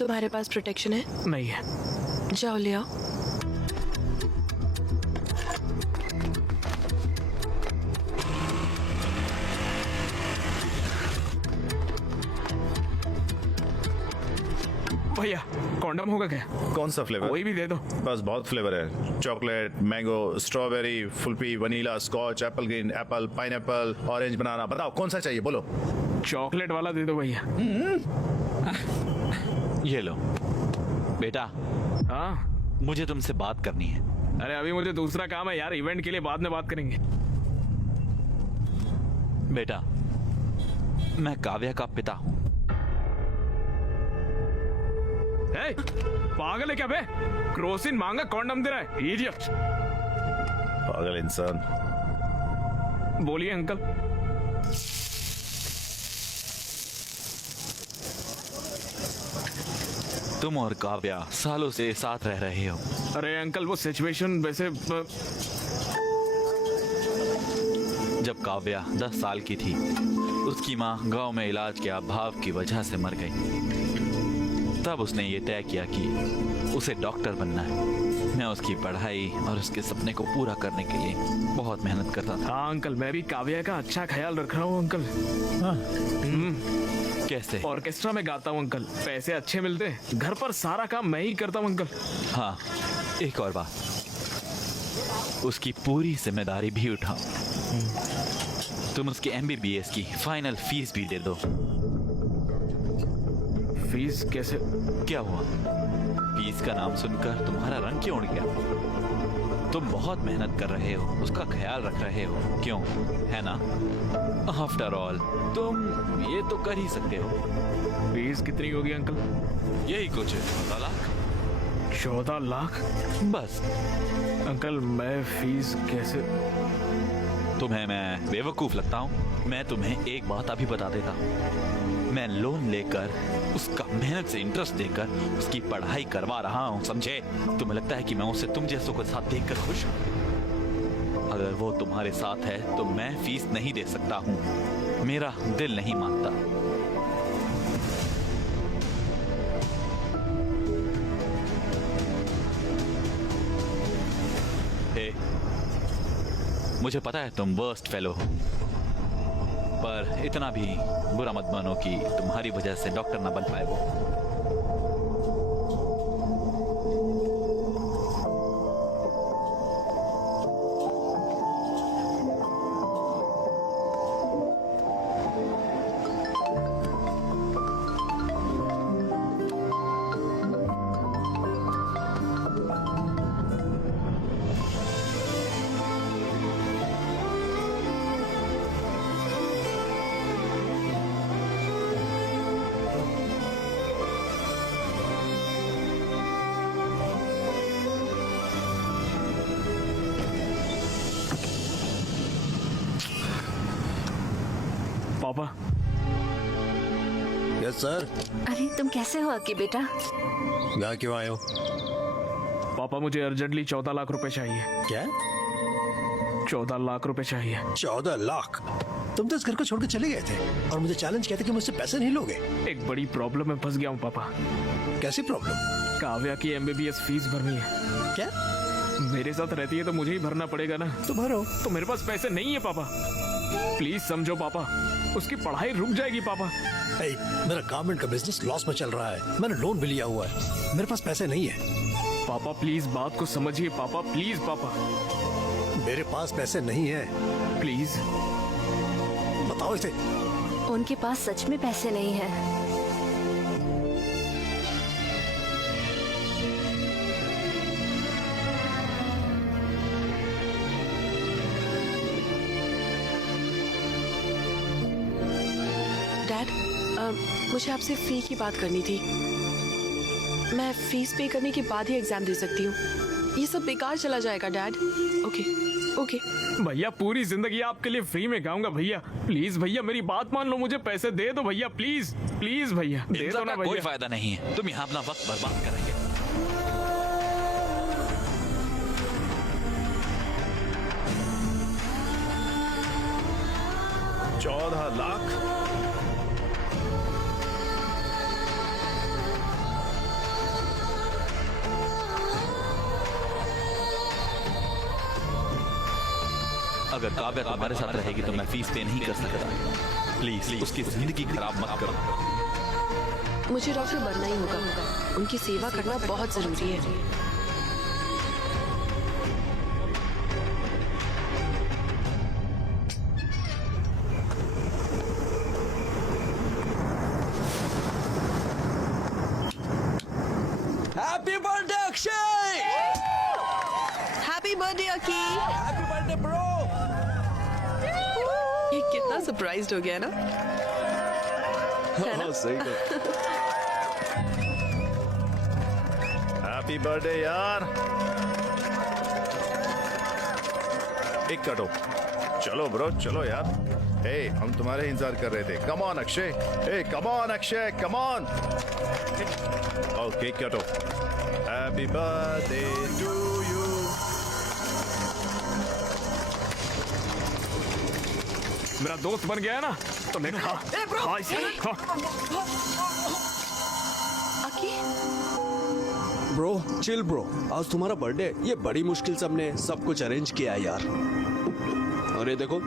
तुम्हारे पास प्रोटेक्शन है? नहीं है। जाओ ले आओ। भैया कॉन्डम होगा क्या? कौन सा फ्लेवर? कोई भी दे दो। बस बहुत फ्लेवर है, चॉकलेट, मैंगो, स्ट्रॉबेरी, फुल्फी, vanilla, scotch, apple green, apple, pineapple, orange, banana. बताओ कौन सा चाहिए, बोलो। चॉकलेट वाला दे दो भैया। ये लो बेटा, हाँ मुझे तुमसे बात करनी है। अरे अभी मुझे दूसरा काम है यार, इवेंट के लिए बाद में बात करेंगे। बेटा, मैं काव्या का पिता हूँ। ए, पागल है क्या बे? क्रोसिन मांगा कॉन्डम दे रहा है, इडियट। पागल इंसान। बोलिए अंकल। तुम और काव्या सालों से साथ रह रहे हो। अरे अंकल वो सिचुएशन वैसे जब काव्या 10 साल की थी, उसकी माँ गांव में इलाज के अभाव की वजह से मर गई। तब उसने ये तय किया कि उसे डॉक्टर बनना है। मैं उसकी पढ़ाई और उसके सपने को पूरा करने के लिए बहुत मेहनत करता था। हाँ अंकल, मैं भी काव्या का अच्छा ख्याल रख रहा हूँ अंकल। कैसे? ऑर्केस्ट्रा में गाता हूँ अंकल, पैसे अच्छे मिलते हैं। घर पर सारा काम मैं ही करता हूँ अंकल। हाँ, एक और बात, उसकी पूरी जिम्मेदारी भी उठाओ। तुम उसकी MBBS की फाइनल फीस भी दे दो। फीस कैसे? क्या हुआ? फीस का नाम सुनकर तुम्हारा रंग क्यों उड़ गया? तुम बहुत मेहनत कर रहे हो, उसका ख्याल रख रहे हो, क्यों? है ना? आफ्टर ऑल तुम ये तो कर ही सकते हो। फीस कितनी होगी अंकल? यही कुछ 14 लाख। 14 लाख? बस। अंकल मैं फीस कैसे? तुम्हें मैं बेवकूफ लगता हूँ? मैं तुम्हें एक बात अभी बता देता हूँ। मैं लोन लेकर, उसका मेहनत से इंटरेस्ट देकर उसकी पढ़ाई करवा रहा हूँ, समझे? तुम्हें लगता है कि मैं उसे तुम जैसों के साथ देखकर खुश हूँ? अगर वो तुम्हारे साथ है तो मैं फीस नहीं दे सकता हूँ। मेरा दिल नहीं मानता। हे, मुझे पता है तुम वर्स्ट फेलो हो, पर इतना भी बुरा मत मानो कि तुम्हारी वजह से डॉक्टर ना बन पाए वो। पापा। Yes sir. अरे तुम कैसे हो अक्की बेटा? यहाँ क्यों आए हो? पापा मुझे अर्जेंटली 14 लाख रुपए चाहिए। क्या? 14 लाख रुपए चाहिए। 14 लाख? तुम तो इस घर को छोड़ के चले गए थे और मुझे चैलेंज किया था कि मुझसे पैसे नहीं लोगे। एक बड़ी प्रॉब्लम में फंस गया हूँ पापा। कैसी प्रॉब्लम? काव्या की MBBS फीस भरनी है। क्या? मेरे साथ रहती है तो मुझे ही भरना पड़ेगा ना। तो भरो। तो मेरे पास पैसे नहीं है पापा, प्लीज समझो पापा, उसकी पढ़ाई रुक जाएगी पापा। ए, मेरा गारमेंट का बिजनेस लॉस में चल रहा है, मैंने लोन भी लिया हुआ है, मेरे पास पैसे नहीं है। पापा प्लीज बात को समझिए पापा, प्लीज पापा। मेरे पास पैसे नहीं है। प्लीज बताओ इसे। उनके पास सच में पैसे नहीं है। डैड, मुझे आपसे फी की बात करनी थी। मैं फीस पे करने के बाद ही एग्जाम दे सकती हूँ। ये सब बेकार चला जाएगा डैड। Okay okay. भैया पूरी जिंदगी आपके लिए फ्री में गाऊंगा भैया, प्लीज भैया मेरी बात मान लो, मुझे पैसे दे दो भैया, प्लीज प्लीज भैया दे दो ना कोई भैया। फायदा नहीं है, तुम यहाँ अपना वक्त बर्बाद करेंगे। 14 लाख? अगर काव्या तुम्हारे साथ रहेगी तो मैं फीस पे नहीं कर सकता। प्लीज उसकी जिंदगी खराब मत करो। मुझे डॉक्टर बनना ही होगा। उनकी सेवा करना बहुत जरूरी है। Happy birthday Akshay. Happy birthday Aki. Happy birthday bro. ये कितना सरप्राइज्ड हो गया ना। हाँ सही है। हैप्पी बर्थडे यार। एक कटो। चलो ब्रो चलो यार। हे हम तुम्हारे इंतजार कर रहे थे। Come on Akshay. Hey come on Akshay come on. Okay कटो। Happy birthday to you. मेरा दोस्त बन गया है ना, तो मैं खा इसे। खा। अकी ब्रो चिल ब्रो, आज तुम्हारा बर्थडे। ये बड़ी मुश्किल से हमने सब कुछ अरेंज किया है यार। और ये देखो,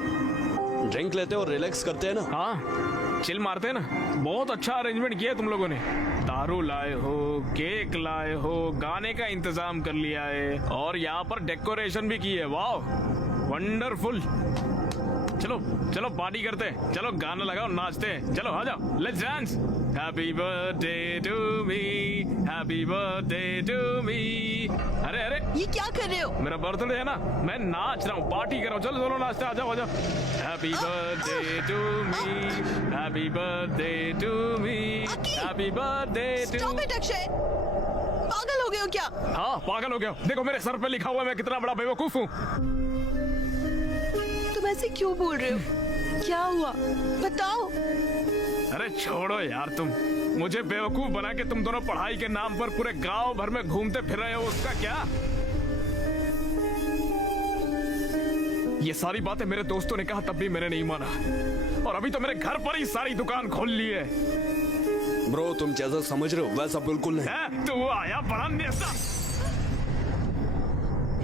ड्रिंक लेते और रिलैक्स करते हैं ना। हाँ चिल मारते हैं ना। बहुत अच्छा अरेंजमेंट किया है तुम लोगों ने। दारू लाए हो, केक लाए हो, गाने का इंतजाम कर लिया है और यहाँ पर डेकोरेशन भी की है। वाह वंडरफुल। चलो चलो पार्टी करते हैं। चलो गाना लगाओ नाचते हैं। चलो आ जाओ let's dance. Happy birthday to me, happy birthday to me. अरे अरे ये क्या कर रहे हो? मेरा बर्थडे है ना, मैं नाच रहा हूँ, पार्टी कर रहा हूँ। चलो चलो नाचते, आ जाओ आ जाओ। Happy birthday to me, happy birthday to me, happy birthday to. Stop it Akshay, पागल हो गए हो क्या? हाँ पागल हो गया। देखो मेरे सर पे लिखा हुआ है मैं कितना बड़ा बेवकूफ हूँ। तुम ऐसे क्यों बोल रहे हो? क्या हुआ बताओ। अरे छोड़ो यार तुम। मुझे बेवकूफ बना के तुम दोनों पढ़ाई के नाम पर पूरे गांव भर में घूमते फिर रहे हो, उसका क्या? ये सारी बातें मेरे दोस्तों ने कहा तब भी मैंने नहीं माना, और अभी तो मेरे घर पर ही सारी दुकान खोल ली है। ब्रो तुम जैसा समझ रहे हो वैसा बिल्कुल नहीं। है? तो वो आया बड़ा नेता।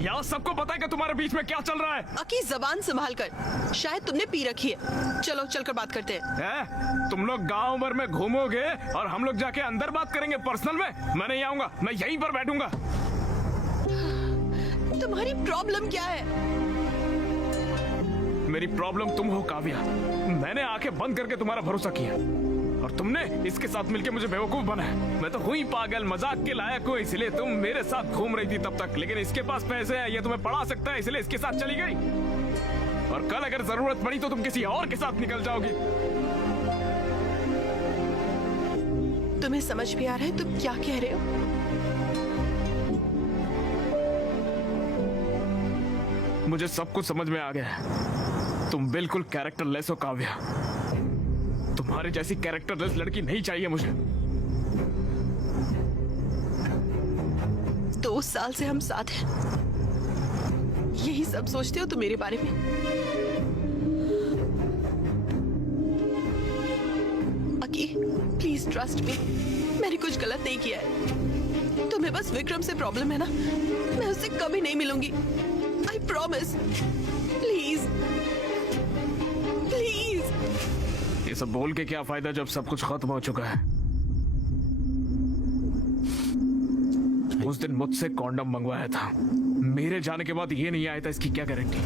यहाँ सबको पता है कि तुम्हारे बीच में क्या चल रहा है। अकी जबान संभाल कर, शायद तुमने पी रखी है। चलो चलकर बात करते हैं। है? तुम लोग गांव भर में घूमोगे और हम लोग जाके अंदर बात करेंगे पर्सनल में। मैं नहीं आऊंगा, मैं यहीं पर बैठूंगा। तुम्हारी प्रॉब्लम क्या है? मेरी प्रॉब्लम तुम हो काव्या। मैंने आंखें बंद करके तुम्हारा भरोसा किया और तुमने इसके साथ मिलके मुझे बेवकूफ बनाया। मैं तो हुई पागल, मजाक के लायक हूँ, इसलिए तुम मेरे साथ घूम रही थी तब तक। लेकिन इसके पास पैसे हैं, ये तुम्हें पढ़ा सकता है, इसलिए इसके साथ चली गई। और कल अगर जरूरत पड़ी तो तुम किसी और के साथ निकल जाओगी। तुम्हें समझ भी आ रहा है तुम क्या कह रहे हो? मुझे सब कुछ समझ में आ गया है। तुम बिल्कुल कैरेक्टरलेस हो काव्या। तुम्हारी जैसी कैरेक्टरलेस लड़की नहीं चाहिए मुझे। 2 साल से हम साथ हैं, यही सब सोचते हो तुम मेरे बारे में? अकी प्लीज ट्रस्ट मी, मैंने कुछ गलत नहीं किया है। तुम्हें बस विक्रम से प्रॉब्लम है ना, मैं उससे कभी नहीं मिलूंगी। I promise. Please please. ये सब बोल के क्या फायदा जब सब कुछ खत्म हो चुका है। उस दिन मुझसे कॉन्डम मंगवाया था, मेरे जाने के बाद ये नहीं आया था, इसकी क्या गारंटी?